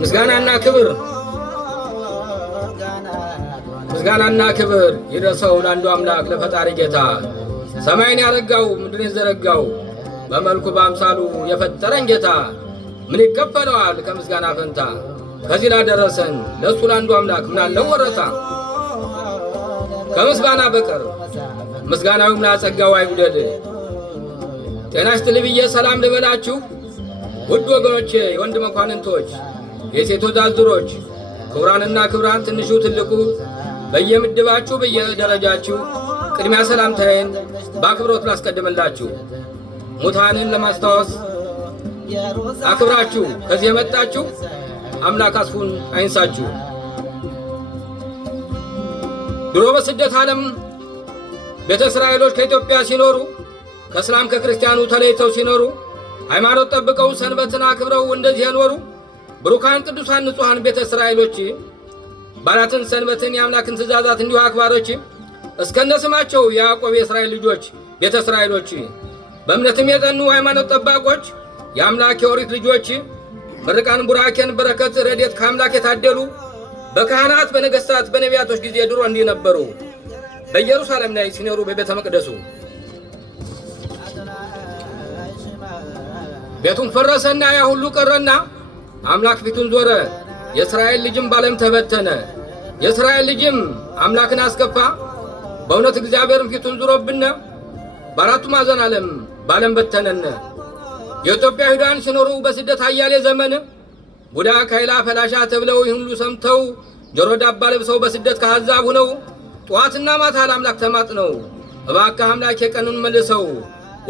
ምስጋናና ክብር ይድረሰው ለአንዱ አምላክ ለፈጣሪ ጌታ ሰማይን ያረጋው ምድርን የዘረጋው በመልኩ በአምሳሉ የፈጠረን ጌታ ምን ይከፈለዋል ከምስጋና ፈንታ ከዚህ ላደረሰን ለእሱ ለአንዱ አምላክ ምን አለው ወረታ ከምስጋና በቀር ምስጋናውም ላጸጋው አይጉደል። ጤና ይስጥልኝ ብዬ ሰላም ልበላችሁ ውድ ወገኖቼ የወንድ መኳንንቶች የሴቶች አዝሮች ክቡራንና ክቡራን ትንሹ ትልቁ በየምድባችሁ በየደረጃችሁ ቅድሚያ ሰላምታዬን በአክብሮት ላስቀድምላችሁ። ሙታንን ለማስታወስ አክብራችሁ ከዚህ የመጣችሁ አምላክ አስፉን አይንሳችሁ። ድሮ በስደት ዓለም ቤተ እስራኤሎች ከኢትዮጵያ ሲኖሩ ከእስላም ከክርስቲያኑ ተለይተው ሲኖሩ ሃይማኖት ጠብቀው ሰንበትን አክብረው እንደዚህ የኖሩ ብሩካን ቅዱሳን ንጹሐን ቤተ እስራኤሎች ባላትን ሰንበትን የአምላክን ትእዛዛት እንዲሁ አክባሮች እስከነስማቸው የያዕቆብ የእስራኤል ልጆች ቤተ እስራኤሎች በእምነትም የጸኑ ሃይማኖት ጠባቆች የአምላክ የኦሪት ልጆች ምርቃን ቡራኬን በረከት ረድኤት ከአምላክ የታደሉ በካህናት በነገሥታት በነቢያቶች ጊዜ ድሮ እንዲህ ነበሩ። በኢየሩሳሌም ላይ ሲኖሩ በቤተ መቅደሱ ቤቱን ፈረሰና ያ ሁሉ ቀረና አምላክ ፊቱን ዞረ። የእስራኤል ልጅም ባለም ተበተነ። የእስራኤል ልጅም አምላክን አስከፋ። በእውነት እግዚአብሔርም ፊቱን ዞሮብነ በአራቱ ማዕዘን ዓለም ባለም በተነነ። የኢትዮጵያ ይሁዳን ሲኖሩ በስደት አያሌ ዘመን ቡዳ ካይላ ፈላሻ ተብለው ይህን ሁሉ ሰምተው ጆሮ ዳባ ለብሰው በስደት ከአሕዛብ ሆነው ጠዋትና ማታ ለአምላክ ተማጥነው እባክህ አምላክ የቀኑን መልሰው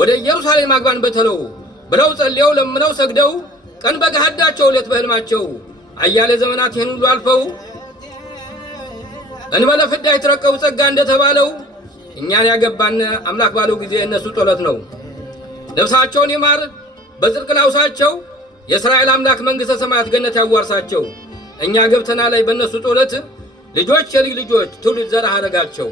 ወደ ኢየሩሳሌም አግባን በተለው ብለው ጸልየው ለምነው ሰግደው ቀን በገሃዳቸው ሌት በሕልማቸው አያሌ ዘመናት ይህን ሁሉ አልፈው እንበለ ፍዳ የተረከቡ ጸጋ እንደተባለው እኛን ያገባን አምላክ ባለው ጊዜ እነሱ ጸሎት ነው። ነፍሳቸውን ይማር በጽድቅ ላውሳቸው የእስራኤል አምላክ መንግሥተ ሰማያት ገነት ያዋርሳቸው። እኛ ገብተና ላይ በእነሱ ጸሎት ልጆች የልጅ ልጆች ትውልድ ዘር አረጋቸው።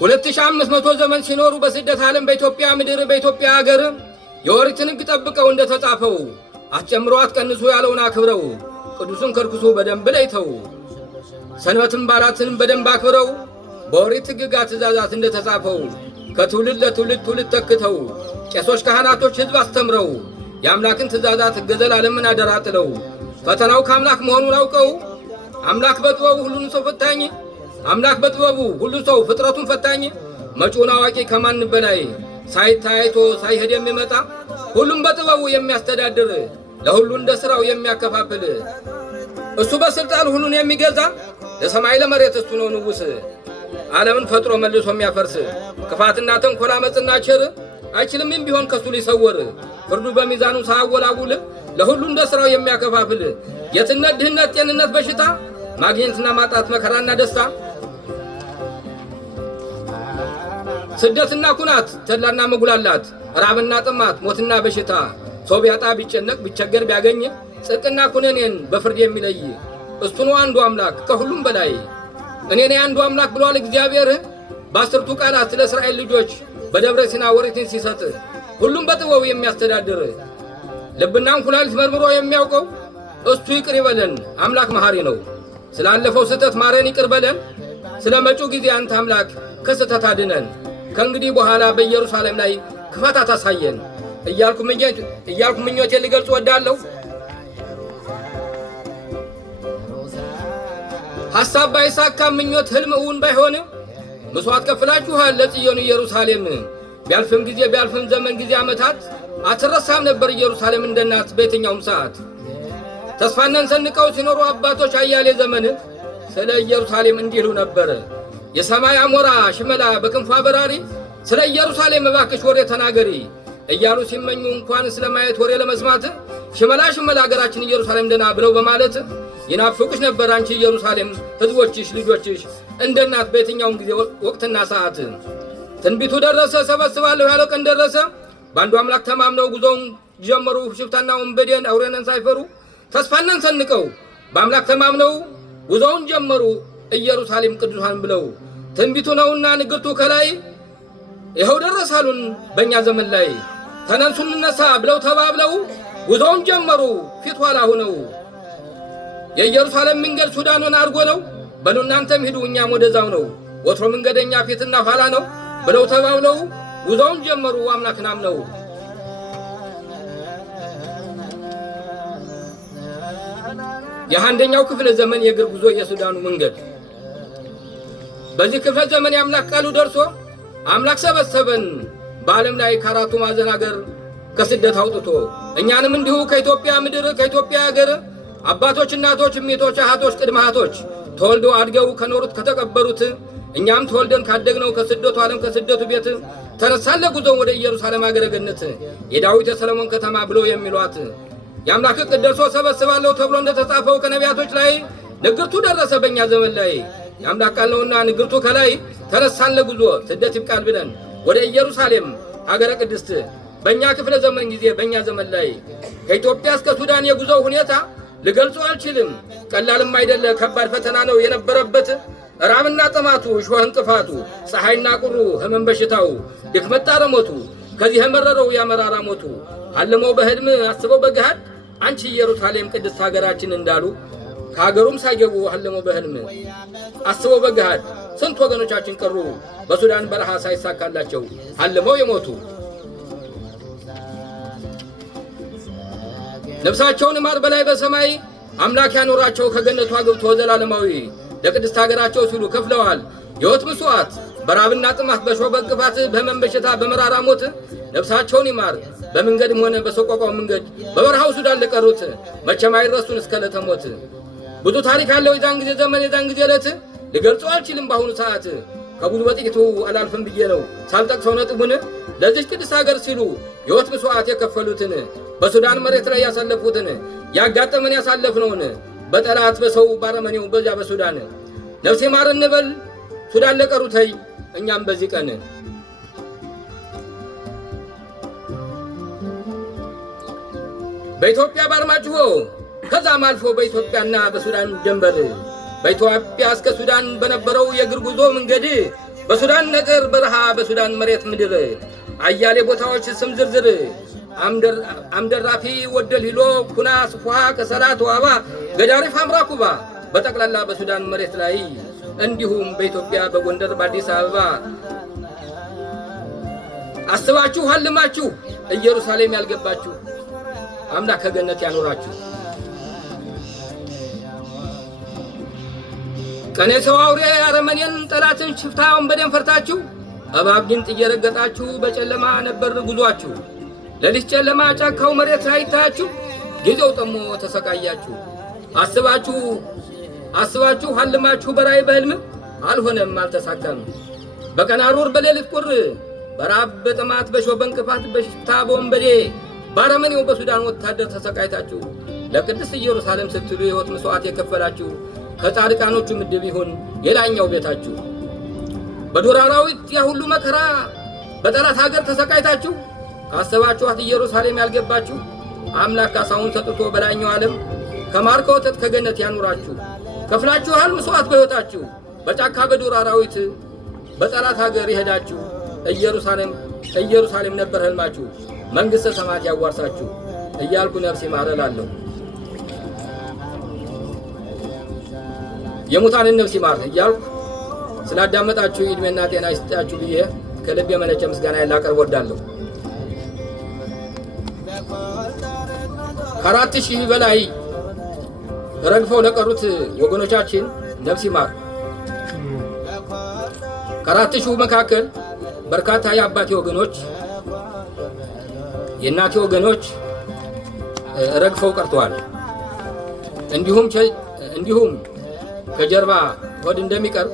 2500 ዘመን ሲኖሩ በስደት ዓለም በኢትዮጵያ ምድር በኢትዮጵያ ሀገር የኦሪትን ሕግ ጠብቀው እንደተጻፈው አትጨምሮ አትቀንሱ ያለውን አክብረው ቅዱስን ከርኩሱ በደንብ ለይተው ሰንበትን ባላትንም በደንብ አክብረው በኦሪት ሕግጋት ትእዛዛት እንደተጻፈው ከትውልድ ለትውልድ ትውልድ ተክተው ቄሶች ካህናቶች ሕዝብ አስተምረው የአምላክን ትእዛዛት ሕገ ዘላለምን አደራ ጥለው ፈተናው ከአምላክ መሆኑን አውቀው አምላክ በጥበቡ ሁሉን ሰው ፈታኝ አምላክ በጥበቡ ሁሉ ሰው ፍጥረቱን ፈታኝ መጪውን አዋቂ ከማን በላይ ሳይታይቶ ሳይሄድ የሚመጣ ሁሉም በጥበቡ የሚያስተዳድር ለሁሉ እንደ ሥራው የሚያከፋፍል እሱ በስልጣን ሁሉን የሚገዛ ለሰማይ ለመሬት እሱ ነው ንጉሥ ዓለምን ፈጥሮ መልሶ የሚያፈርስ ክፋትና ተንኮል አመፅና ቸር አይችልምም ቢሆን ከሱ ሊሰወር ፍርዱ በሚዛኑ ሳያወላውል ለሁሉ እንደ ሥራው የሚያከፋፍል የትነት ድህነት ጤንነት በሽታ ማግኘትና ማጣት መከራና ደስታ ስደትና ኩናት ተድላና መጉላላት ራብና ጥማት ሞትና በሽታ ሰው ቢያጣ ቢጨነቅ ቢቸገር ቢያገኝ ጽድቅና ኩነኔን በፍርድ የሚለይ እሱ ነው አንዱ አምላክ ከሁሉም በላይ እኔ ነኝ አንዱ አምላክ ብሏል እግዚአብሔር በአስርቱ ቃላት ለእስራኤል ልጆች በደብረ ሲና ወሪትን ሲሰጥ ሁሉም በጥበቡ የሚያስተዳድር ልብና ኩላሊት መርምሮ የሚያውቀው እሱ ይቅር ይበለን አምላክ መሐሪ ነው ስላለፈው ስህተት ማረን ይቅር በለን ስለ መጪው ጊዜ አንተ አምላክ ከስህተት አድነን ከእንግዲህ በኋላ በኢየሩሳሌም ላይ ክፋት አታሳየን እያልኩ ምኞቴን ልገልጽ ወዳለሁ። ሐሳብ ባይሳካ ምኞት ህልም እውን ባይሆን መስዋዕት ከፍላችኋል ለጽዮን ኢየሩሳሌም ቢያልፍም ጊዜ ቢያልፍም ዘመን ጊዜ ዓመታት አትረሳም ነበር ኢየሩሳሌም እንደናት በየትኛውም ሰዓት ተስፋነን ሰንቀው ሲኖሩ አባቶች አያሌ ዘመን ስለ ኢየሩሳሌም እንዲሉ ነበር የሰማይ አሞራ ሽመላ በክንፏ በራሪ ስለ ኢየሩሳሌም እባክሽ ወሬ ተናገሪ እያሉ ሲመኙ እንኳን ስለማየት ወሬ ለመስማት ሽመላ ሀገራችን ኢየሩሳሌም ደና ብለው በማለት ይናፍቁሽ ነበር አንቺ ኢየሩሳሌም ህዝቦችሽ ልጆችሽ እንደናት በየትኛውም ጊዜ ወቅትና ሰዓት ትንቢቱ ደረሰ ሰበስባለሁ ያለው ቀን ደረሰ በአንዱ አምላክ ተማምነው ጉዞውን ጀመሩ ሽፍታና ወንበዴን አውሬንን ሳይፈሩ ተስፋነን ሰንቀው በአምላክ ተማምነው ጉዞውን ጀመሩ ኢየሩሳሌም ቅዱሳን ብለው ትንቢቱ ነውና ንግርቱ ከላይ ይኸው ደረሳሉን በእኛ ዘመን ላይ ተነሱ እንነሳ ብለው ተባብለው ጉዞውን ጀመሩ ፊት ኋላ ሆነው። የኢየሩሳሌም መንገድ ሱዳንን አድርጎ ነው በሉ እናንተም ሂዱ እኛም ወደዛው ነው ወትሮ መንገደኛ ፊትና ኋላ ነው ብለው ተባብለው ጉዞውን ጀመሩ አምላክን አምነው። የአንደኛው ክፍለ ዘመን የእግር ጉዞ የሱዳኑ መንገድ። በዚህ ክፍለ ዘመን የአምላክ ቃሉ ደርሶ አምላክ ሰበሰበን በዓለም ላይ ከአራቱ ማዕዘን አገር ከስደት አውጥቶ እኛንም እንዲሁ ከኢትዮጵያ ምድር ከኢትዮጵያ አገር አባቶች እናቶች እሜቶች አሃቶች ቅድመ አሃቶች ተወልደው አድገው ከኖሩት ከተቀበሩት እኛም ተወልደን ካደግነው ከስደቱ ዓለም ከስደቱ ቤት ተነሳለ ጉዞን ወደ ኢየሩሳሌም አገረ ገነት የዳዊት የሰለሞን ከተማ ብሎ የሚሏት የአምላክ ዕቅድ ደርሶ ሰበስባለሁ ተብሎ እንደተጻፈው ከነቢያቶች ላይ ንግርቱ ደረሰ በእኛ ዘመን ላይ። የአምላክ ቃል ነውና ንግርቱ ከላይ ተነሳለ ጉዞ ስደት ይብቃል ብለን ወደ ኢየሩሳሌም አገረ ቅድስት በእኛ ክፍለ ዘመን ጊዜ በእኛ ዘመን ላይ ከኢትዮጵያ እስከ ሱዳን የጉዞው ሁኔታ ልገልጾ አልችልም። ቀላልም አይደለ፣ ከባድ ፈተና ነው የነበረበት። ራብና ጥማቱ፣ እሾህ እንቅፋቱ፣ ፀሐይና ቁሩ፣ ህመም በሽታው፣ ድክመት ጣረሞቱ፣ ከዚህ የመረረው ያመራራ ሞቱ አልመው በህልም አስበው በገሃድ አንቺ ኢየሩሳሌም ቅድስት ሀገራችን እንዳሉ ከሀገሩም ሳይገቡ አልመው በህልም አስበው በገሃድ ስንት ወገኖቻችን ቀሩ በሱዳን በረሃ ሳይሳካላቸው አልመው የሞቱ። ነፍሳቸውን ማር በላይ በሰማይ አምላክ ያኖራቸው ከገነቱ አግብቶ ዘላለማዊ ለቅድስት ሀገራቸው ሲሉ ከፍለዋል የሕይወት መስዋዕት በራብና ጥማት በሾህ በእንቅፋት በህመም በሽታ በመራራ ሞት ነፍሳቸውን ይማር በመንገድም ሆነ በሰቆቃው መንገድ በበረሃው ሱዳን ለቀሩት መቼም አይረሱን እስከ ዕለተ ሞት። ብዙ ታሪክ አለው የዛን ጊዜ ዘመን የዛን ጊዜ ዕለት ልገልጸው አልችልም በአሁኑ ሰዓት ከብዙ በጥቂቱ አላልፍም ብዬ ነው ሳልጠቅሰው ነጥቡን ለዚህ ቅድስት ሀገር ሲሉ የሕይወት መስዋዕት የከፈሉትን በሱዳን መሬት ላይ ያሳለፉትን ያጋጠመን ያሳለፍነውን በጠላት በሰው ባረመኔው በዚያ በሱዳን ነፍሴ ማር እንበል ሱዳን ለቀሩተይ እኛም በዚህ ቀን በኢትዮጵያ ባርማጭሆ ከዛም አልፎ በኢትዮጵያና በሱዳን ድንበር በኢትዮጵያ እስከ ሱዳን በነበረው የእግር ጉዞ መንገድ በሱዳን ነገር በረሃ በሱዳን መሬት ምድር አያሌ ቦታዎች ስም ዝርዝር አምደራፊ ወደል ሂሎ ኩና ስፉሃ ከሰላት ዋባ ገዳሪፍ አምራኩባ በጠቅላላ በሱዳን መሬት ላይ እንዲሁም በኢትዮጵያ በጎንደር በአዲስ አበባ አስባችሁ አልማችሁ ኢየሩሳሌም ያልገባችሁ አምላክ ከገነት ያኖራችሁ። ቀኔ ሰው አውሬ አረመኔን ጠላትን ሽፍታውን በደም ፈርታችሁ እባብ ጊንጥ እየረገጣችሁ በጨለማ ነበር ጉዟችሁ። ለሊት ጨለማ ጫካው መሬት ላይ ታያችሁ ጊዜው ጠሞ ተሰቃያችሁ። አስባችሁ አልማችሁ በራይ በህልም አልሆነም አልተሳካም። በቀን አሩር በሌሊት ቁር በራብ በጥማት በሾህ በእንቅፋት በሽታ በወንበዴ ባረመኔው በሱዳን ወታደር ተሰቃይታችሁ ለቅድስት ኢየሩሳሌም ስትሉ የሕይወት መስዋዕት የከፈላችሁ ከጻድቃኖቹ ምድብ ይሁን የላኛው ቤታችሁ። በዱር አራዊት ያ ሁሉ መከራ በጠላት ሀገር ተሰቃይታችሁ ካሰባችኋት ኢየሩሳሌም ያልገባችሁ አምላክ ካሳውን ሰጥቶ በላኛው ዓለም ከማር ከወተት ከገነት ያኑራችሁ። ከፍላችኋል መስዋዕት በሕይወታችሁ በጫካ በዱር አራዊት በጠላት ሀገር ይሄዳችሁ ኢየሩሳሌም ነበር ህልማችሁ መንግሥተ ሰማያት ያዋርሳችሁ እያልኩ ነፍሴ ማር እላለሁ። የሙታንን ነፍስ ይማር እያልኩ ስላዳመጣችሁ ዕድሜና ጤና ይስጣችሁ ብዬ ከልብ የመነጨ ምስጋና ላቀርብ እወዳለሁ። ከአራት ሺህ በላይ ረግፈው ለቀሩት ወገኖቻችን ነፍስ ይማር። ከአራት ሺህ መካከል በርካታ የአባቴ ወገኖች የእናቴ ወገኖች ረግፈው ቀርተዋል። እንዲሁም ከጀርባ ሆድ እንደሚቀርብ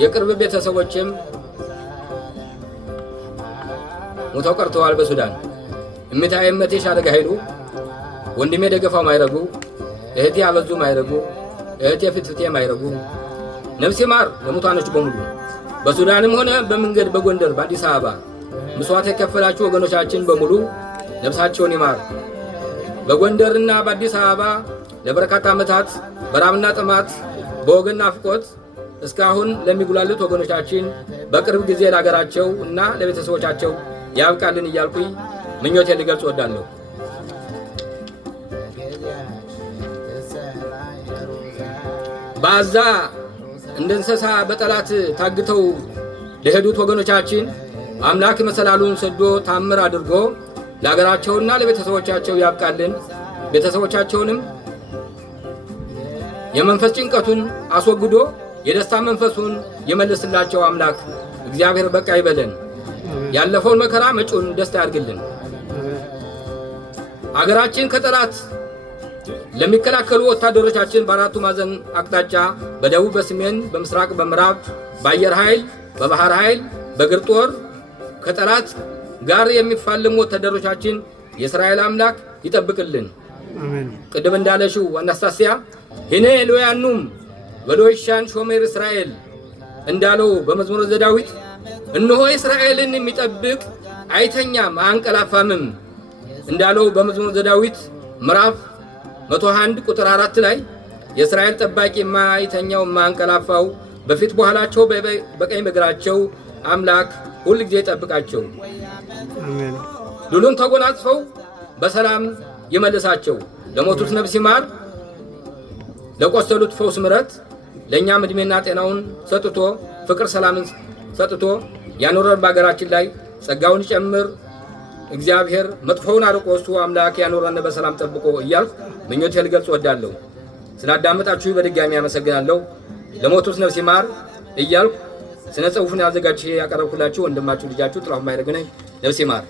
የቅርብ ቤተሰቦችም ሞተው ቀርተዋል በሱዳን። እምታዬ እመቴ ሻረጋ ኃይሉ፣ ወንድሜ ደገፋው ማይረጉ፣ እህቴ አበዙ ማይረጉ፣ እህቴ ፍትፍቴ ማይረጉ ነፍስ ይማር ለሙታኖች በሙሉ በሱዳንም ሆነ በመንገድ በጎንደር በአዲስ አበባ መስዋዕት የከፈላችሁ ወገኖቻችን በሙሉ ነፍሳቸውን ይማር። በጎንደርና በአዲስ አበባ ለበርካታ ዓመታት በራብና ጥማት በወገን ናፍቆት እስካሁን ለሚጉላሉት ወገኖቻችን በቅርብ ጊዜ ለሀገራቸው እና ለቤተሰቦቻቸው ያብቃልን እያልኩኝ ምኞቴን ልገልጽ እወዳለሁ። በአዛ እንደ እንስሳ በጠላት ታግተው ለሄዱት ወገኖቻችን አምላክ መሰላሉን ሰዶ ታምር አድርጎ ለሀገራቸውና ለቤተሰቦቻቸው ያብቃልን። ቤተሰቦቻቸውንም የመንፈስ ጭንቀቱን አስወግዶ የደስታ መንፈሱን የመልስላቸው አምላክ እግዚአብሔር በቃ ይበለን። ያለፈውን መከራ መጪውን ደስታ ያድርግልን። አገራችን ከጠላት ለሚከላከሉ ወታደሮቻችን በአራቱ ማዕዘን አቅጣጫ በደቡብ፣ በሰሜን፣ በምስራቅ፣ በምዕራብ፣ በአየር ኃይል፣ በባህር ኃይል፣ በእግር ጦር ከጠላት ጋር የሚፋለሙ ወታደሮቻችን የእስራኤል አምላክ ይጠብቅልን። አሜን። ቅድም እንዳለሽው አናስታሲያ ሄኔ ሎያኑም በሎይሻን ሾሜር እስራኤል እንዳለው በመዝሙረ ዘዳዊት እነሆ እስራኤልን የሚጠብቅ አይተኛም አንቀላፋምም እንዳለው በመዝሙረ ዘዳዊት ምዕራፍ 101 ቁጥር 4 ላይ የእስራኤል ጠባቂ ማይተኛው ማንቀላፋው በፊት በኋላቸው በቀኝ በግራቸው አምላክ ሁሉ ጊዜ ይጠብቃቸው። አሜን። ድሉን ተጎናጽፈው በሰላም ይመልሳቸው። ለሞቱት ነፍስ ይማር፣ ለቆሰሉት ፈውስ ምሕረት፣ ለእኛም ዕድሜና ጤናውን ሰጥቶ ፍቅር ሰላምን ሰጥቶ ያኖረን በአገራችን ላይ ጸጋውን ይጨምር እግዚአብሔር። መጥፎውን አርቆ እሱ አምላክ ያኖረን በሰላም ጠብቆ እያልኩ ምኞቴን ልገልጽ እወዳለሁ። ስላዳመጣችሁ በድጋሚ አመሰግናለሁ። ለሞቱት ነፍስ ይማር እያልኩ ስነ ጽሑፉን ያዘጋጅ ያቀረብኩላችሁ ወንድማችሁ ልጃችሁ ጥላሁን ማይረግ ነኝ። ነፍስ ይማር።